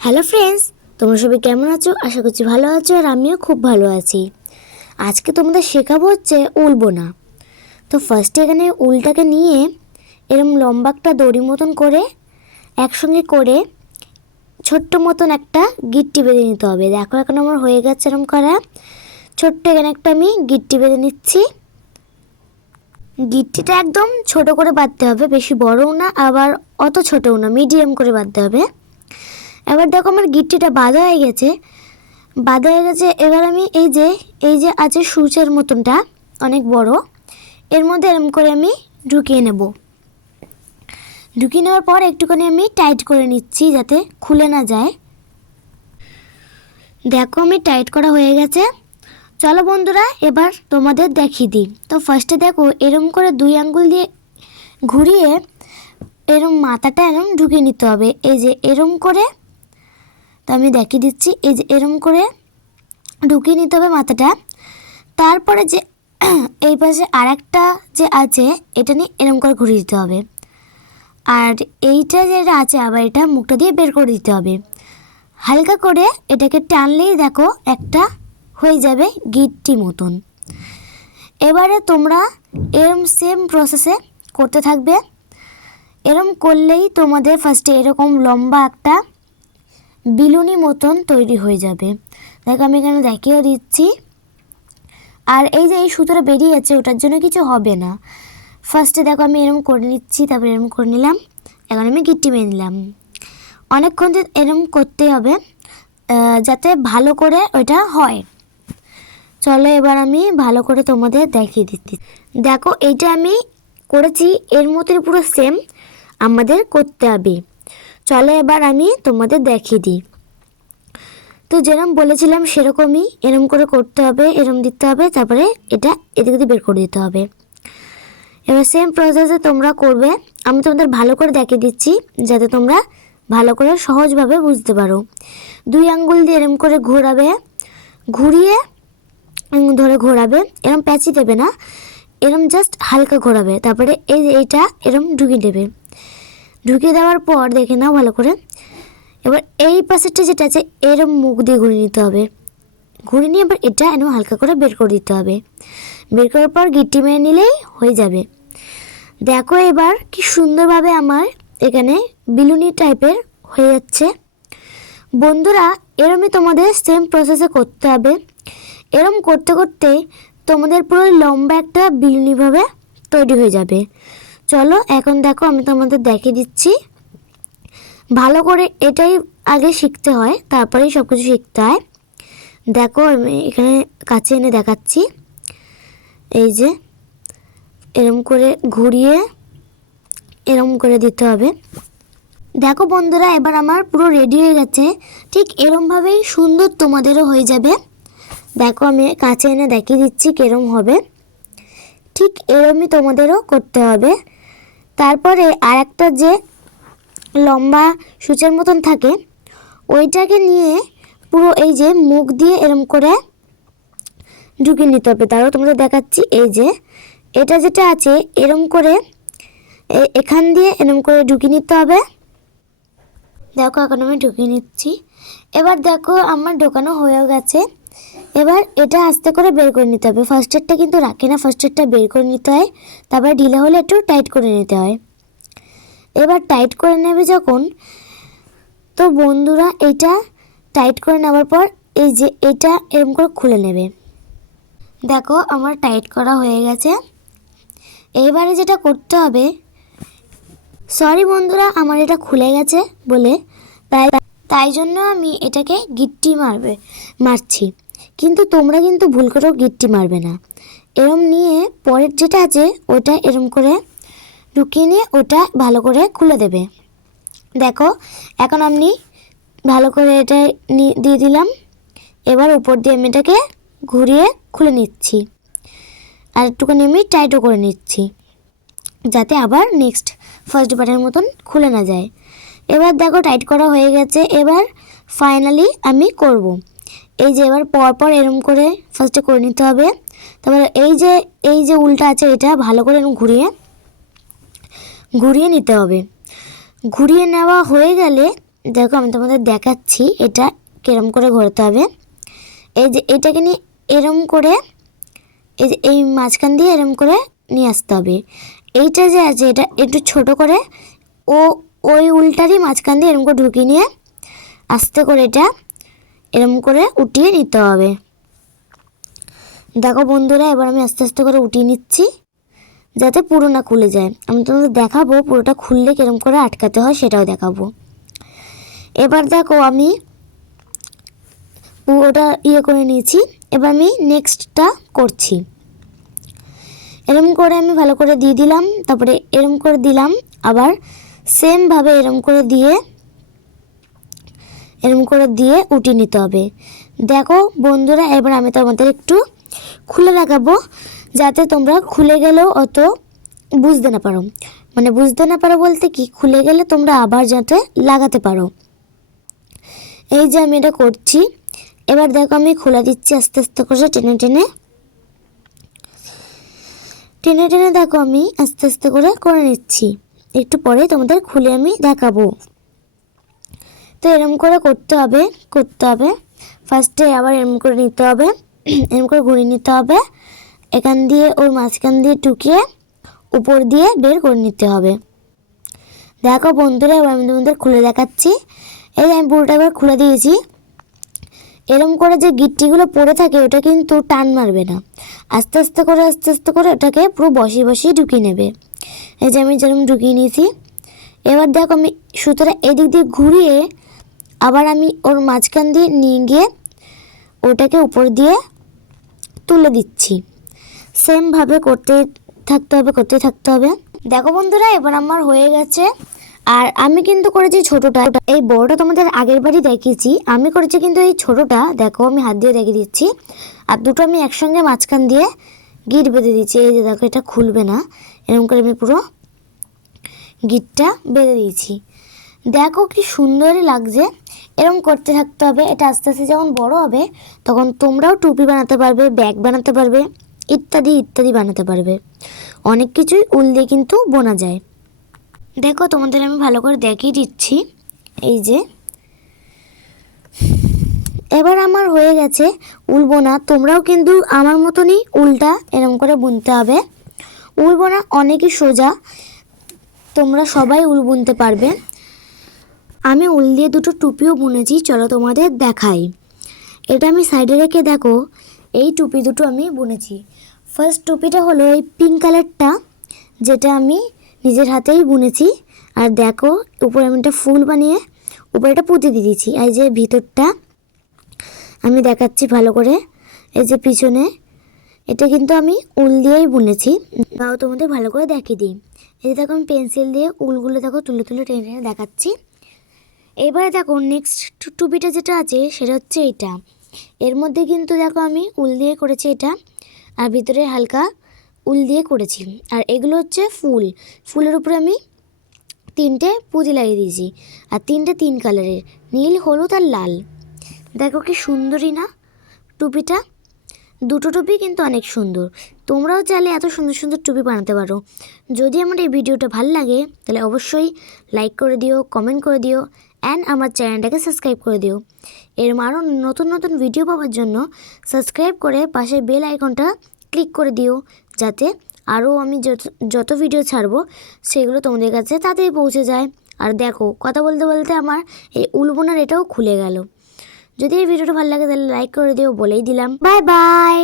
Hello friends তোমরা সবাই কেমন আছো? আশা করছি ভালো আছো আর আমিও খুব ভালো আছি। আজকে তোমাদের শেখাবো হচ্ছে উল বোনা তো ফার্স্টে এখানে উলটাকে নিয়ে এরম লম্বা একটা দড়ি মতন করে একসঙ্গে করে ছোট্ট মতন একটা গিট্টি বেঁধে নিতে হবে। দেখো, এখন আমার হয়ে গেছে এরম করা। ছোট্ট এখানে একটা আমি গিট্টি বেঁধে নিচ্ছি। গিট্টিটা একদম ছোট করে বাঁধতে হবে, বেশি বড়ও না, আবার অত ছোটও না, মিডিয়াম করে বাঁধতে হবে। এবার দেখো আমার গিট্টিটা বাঁধা হয়ে গেছে। বাঁধা হয়ে গেছে, এবার আমি এই যে এই যে আছে সুচের মতনটা, অনেক বড়, এর মধ্যে এরম করে আমি ঢুকিয়ে নেব। ঢুকিয়ে নেওয়ার পর একটুখানি আমি টাইট করে নিচ্ছি যাতে খুলে না যায়। দেখো আমি টাইট করা হয়ে গেছে। চলো বন্ধুরা, এবার তোমাদের দেখিয়ে দিই। তো ফার্স্টে দেখো, এরম করে দুই আঙ্গুল দিয়ে ঘুরিয়ে এরম মাথাটা এরম ঢুকিয়ে নিতে হবে। এই যে, এরম করে তো আমি দেখিয়ে দিচ্ছি। এই যে এরম করে ঢুকিয়ে নিতে হবে মাথাটা। তারপরে যে এই পাশে আর যে আছে, এটা নিয়ে এরম করে ঘুরিয়ে দিতে হবে। আর এইটা যেটা আছে, আবার এটা মুখটা দিয়ে বের করে দিতে হবে। হালকা করে এটাকে টানলেই দেখো একটা হয়ে যাবে গিট্টি মতন। এবারে তোমরা এরম সেম প্রসেসে করতে থাকবে। এরম করলেই তোমাদের ফার্স্টে এরকম লম্বা একটা বিলুনি মতন তৈরি হয়ে যাবে। দেখো, আমি এখানে দেখিয়েও দিচ্ছি। আর এই যে এই সুতোটা বেরিয়ে যাচ্ছে, ওটার জন্য কিছু হবে না। ফার্স্টে দেখো, আমি এরম করে নিচ্ছি, তারপরে এরম করে নিলাম। এখন আমি গিট্টি মেরে নিলাম। অনেকক্ষণ এরম করতে হবে যাতে ভালো করে ওটা হয়। চলো, এবার আমি ভালো করে তোমাদের দেখিয়ে দিচ্ছি। দেখো, এইটা আমি করেছি, এর মতোই পুরো সেম আমাদের করতে হবে। চলো এবার আমি তোমাদের দেখিয়ে দিই। তো যেরকম বলেছিলাম সেরকমই এরম করে করতে হবে, এরম দিতে হবে, তারপরে এটা এদিকে দিয়ে বের করে দিতে হবে। এবার সেম প্রসেসে তোমরা করবে, আমি তোমাদের ভালো করে দেখিয়ে দিচ্ছি, যাতে তোমরা ভালো করে সহজভাবে বুঝতে পারো। দুই আঙ্গুল দিয়ে এরম করে ঘোরাবে, ঘুরিয়ে ধরে ঘোরাবে, এরম প্যাচি দেবে না, এরম জাস্ট হালকা ঘোরাবে, তারপরে এই এইটা এরম ঢুকিয়ে দেবে। ঢুকিয়ে দেওয়ার পর দেখে নাও ভালো করে। এবার এই পাশেরটা যেটা আছে, এরম মুখ দিয়ে ঘুরিয়ে নিতে হবে। ঘুরিয়ে নিয়ে এবার এটা এরম হালকা করে বের করে দিতে হবে। বের করার পর গিট্টি মেরে নিলেই হয়ে যাবে। দেখো এবার কি সুন্দরভাবে আমার এখানে বিলুনি টাইপের হয়ে যাচ্ছে। বন্ধুরা, এরমই তোমাদের সেম প্রসেসে করতে হবে। এরম করতে করতে তোমাদের পুরো লম্বা একটা বিলুনিভাবে তৈরি হয়ে যাবে। চলো, এখন দেখো আমি তোমাদের দেখিয়ে দিচ্ছি। ভালো করে এটাই আগে শিখতে হয়, তারপরেই সব কিছু শিখতে হয়। দেখো, আমি এখানে কাছে এনে দেখাচ্ছি। এই যে, এরম করে ঘুরিয়ে এরম করে দিতে হবে। দেখো বন্ধুরা, এবার আমার পুরো রেডি হয়ে গেছে। ঠিক এরমভাবেই সুন্দর তোমাদেরও হয়ে যাবে। দেখো, আমি কাছে এনে দেখিয়ে দিচ্ছি কেরম হবে। ঠিক এরমই তোমাদেরও করতে হবে। তারপরে আর একটা যে লম্বা সূচের মতন থাকে, ওইটাকে নিয়ে পুরো এই যে মুখ দিয়ে এরম করে ঢুকিয়ে নিতে হবে। তারও তোমাদের দেখাচ্ছি, এই যে এটা যেটা আছে, এরম করে এখান দিয়ে এরম করে ঢুকিয়ে নিতে হবে। দেখো, এখন আমি ঢুকিয়ে নিচ্ছি। এবার দেখো, আমার ঢোকানো হয়ে গেছে। এবার এটা আস্তে করে বের করে নিতে হবে। ফার্স্ট এডটা কিন্তু রাখে না ফার্স্ট এডটা বের করে নিতে হয়। তারপরে ঢিলা হলে একটু টাইট করে নিতে হয়। এবার টাইট করে নেবে যখন, তো বন্ধুরা এটা টাইট করে নেওয়ার পর এই যে এটা এরকম করে খুলে নেবে। দেখো আমার টাইট করা হয়ে গেছে। এইবারে যেটা করতে হবে সরি বন্ধুরা আমার এটা খুলে গেছে বলে, তাই তাই জন্য আমি এটাকে গিট্টি মারবে, মারছি। কিন্তু তোমরা কিন্তু ভুল করেও গিট্টি মারবে না। এরম নিয়ে পরের যেটা আছে, ওটা এরম করে ঢুকিয়ে নিয়ে ওটা ভালো করে খুলে দেবে। দেখো, এখন আমি ভালো করে এটা দিয়ে দিলাম। এবার উপর দিয়ে আমি এটাকে ঘুরিয়ে খুলে নিচ্ছি। আর একটুখানি আমি টাইটও করে নিচ্ছি, যাতে আবার নেক্সট ফার্স্ট বারের মতন খুলে না যায়। এবার দেখো টাইট করা হয়ে গেছে। এবার ফাইনালি আমি করব। এই যে এবার পরপর এরম করে ফার্স্টে করে নিতে হবে। তারপরে এই যে এই যে উল্টা আছে, এটা ভালো করে এরম ঘুরিয়ে ঘুরিয়ে নিতে হবে। ঘুরিয়ে নেওয়া হয়ে গেলে, দেখো আমি তোমাদের দেখাচ্ছি এটা কিরম করে ঘোরাতে হবে। এই যে এটাকে নিয়ে এরম করে, এই যে এই মাঝখান দিয়ে এরম করে নিয়ে আসতে হবে। এইটা যে আছে, এটা একটু ছোট করে, ও, ওই উল্টারই মাঝখান দিয়ে এরম করে ঢুকিয়ে নিয়ে আস্তে করে এটা। এরম করে উঠিয়ে নিতে হবে। দেখো বন্ধুরা, এবার আমি আস্তে আস্তে করে উঠিয়ে নিচ্ছি যাতে পুরো না খুলে যায়। আমি তোমাদের দেখাবো পুরোটা খুললে কিরম করে আটকাতে হয় সেটাও দেখাবো। এবার দেখো আমি পুরোটা ইয়ে করে নিয়েছি। এবার আমি নেক্সটটা করছি। এরম করে আমি ভালো করে দিয়ে দিলাম, তারপরে এরম করে দিলাম, আবার সেমভাবে এরম করে দিয়ে এরম করে দিয়ে উঠিয়ে নিতে হবে। দেখো বন্ধুরা, এবার আমি তোমাদের একটু খুলে দেখাবো যাতে তোমরা খুলে গেলেও অত বুঝতে না পারো। মানে বুঝতে না পারো বলতে কি, খুলে গেলে তোমরা আবার যাতে লাগাতে পারো। এই যে আমি এটা করছি, এবার দেখো আমি খোলা দিচ্ছি আস্তে আস্তে করে টেনে টেনে। টেনে টেনে দেখো আমি আস্তে আস্তে করে করে নিচ্ছি। একটু পরে তোমাদের খুলে আমি দেখাবো। তো এরম করে করতে হবে করতে হবে। ফার্স্টে আবার এরম করে নিতে হবে, এরম করে ঘুরিয়ে নিতে হবে। এখান দিয়ে ওর মাঝখান দিয়ে টুকিয়ে উপর দিয়ে বের করে নিতে হবে। দেখো বন্ধুরা, এবার আমি তোমাদের খুলে দেখাচ্ছি। এই যে আমি পুরোটা এবার খুলে দিয়েছি। এরম করে যে গিট্টিগুলো পড়ে থাকে, ওটা কিন্তু টান মারবে না। আস্তে আস্তে করে, আস্তে আস্তে করে ওটাকে পুরো বসিয়ে বসিয়ে ঢুকিয়ে নেবে। এই যে আমি যেরকম ঢুকিয়ে নিয়েছি। এবার দেখো আমি সুতোটা এদিক দিয়ে ঘুরিয়ে আবার আমি ওর মাঝখান দিয়ে নিয়ে গিয়ে ওটাকে উপর দিয়ে তুলে দিচ্ছি। সেমভাবে করতে থাকতে হবে, করতে থাকতে হবে। দেখো বন্ধুরা, এবার আমার হয়ে গেছে। আর আমি কিন্তু করেছি ছোটটা। এই বড়টা তোমাদের আগের বারই দেখিয়েছি। আমি করেছি কিন্তু এই ছোটোটা। দেখো, আমি হাত দিয়ে দেখিয়ে দিচ্ছি। আর দুটো আমি একসঙ্গে মাঝখান দিয়ে গিট বেঁধে দিচ্ছি। এই যে দেখো, এটা খুলবে না। এরকম করে আমি পুরো গিটটা বেঁধে দিয়েছি। দেখো কি সুন্দরই লাগছে। এরকম করতে থাকতে হবে, এটা আস্তে আস্তে যখন বড় হবে, তখন তোমরাও টুপি বানাতে পারবে, ব্যাগ বানাতে পারবে, ইত্যাদি ইত্যাদি বানাতে পারবে। অনেক কিছুই উল দিয়ে কিন্তু বোনা যায়। দেখো, তোমাদের আমি ভালো করে দেখিয়ে দিচ্ছি। এই যে, এবার আমার হয়ে গেছে উল বোনা। তোমরাও কিন্তু আমার মতনই উলটা এরকম করে বুনতে হবে। উল বোনা অনেকই সোজা, তোমরা সবাই উল বুনতে পারবে। আমি উল দিয়ে দুটো টুপিও বুনেছি, চলো তোমাদের দেখাই। এটা আমি সাইডে রেখে দেখো, এই টুপি দুটো আমি বুনেছি। ফার্স্ট টুপিটা হলো এই পিঙ্ক কালারটা যেটা আমি নিজের হাতেই বুনেছি। আর দেখো, উপরে আমি একটা ফুল বানিয়ে উপরে একটা পুঁতে দিয়ে দিয়েছি। এই যে ভিতরটা, আমি দেখাচ্ছি ভালো করে। এই যে পিছনে, এটা কিন্তু আমি উল দিয়েই বুনেছি। তাও তোমাদের ভালো করে দেখিয়ে দিই। এই যে দেখো, আমি পেন্সিল দিয়ে উলগুলো দেখো, তুলে তুলে টেনে টেনে দেখাচ্ছি। এবারে দেখো নেক্সট টুপিটা যেটা আছে সেটা হচ্ছে এটা। এর মধ্যে কিন্তু দেখো আমি উল দিয়ে করেছি এটা, আর ভিতরে হালকা উল দিয়ে করেছি। আর এগুলো হচ্ছে ফুল। ফুলের উপরে আমি তিনটে পুঁতি লাগিয়ে দিয়েছি। আর তিনটে তিন কালারের, নীল, হলুদ আর লাল। দেখো কি সুন্দরই না টুপিটা? দুটো টুপি কিন্তু অনেক সুন্দর। তোমরাও চাইলে এত সুন্দর সুন্দর টুপি বানাতে পারো। যদি আমার এই ভিডিওটা ভালো লাগে, তাহলে অবশ্যই লাইক করে দিও কমেন্ট করে দিও। অ্যান্ড আমার চ্যানেলটাকে সাবস্ক্রাইব করে দিও। এর আরও নতুন নতুন ভিডিও পাওয়ার জন্য সাবস্ক্রাইব করে পাশে বেল আইকনটা ক্লিক করে দিও, যাতে আরও আমি যত যত ভিডিও ছাড়বো, সেগুলো তোমাদের কাছে তাড়াতাড়ি পৌঁছে যায়। আর দেখো, কথা বলতে বলতে আমার এই উলবোনার এটাও খুলে গেল। যদি এই ভিডিওটা ভালো লাগে তাহলে লাইক করে দিও, বলেই দিলাম। Bye bye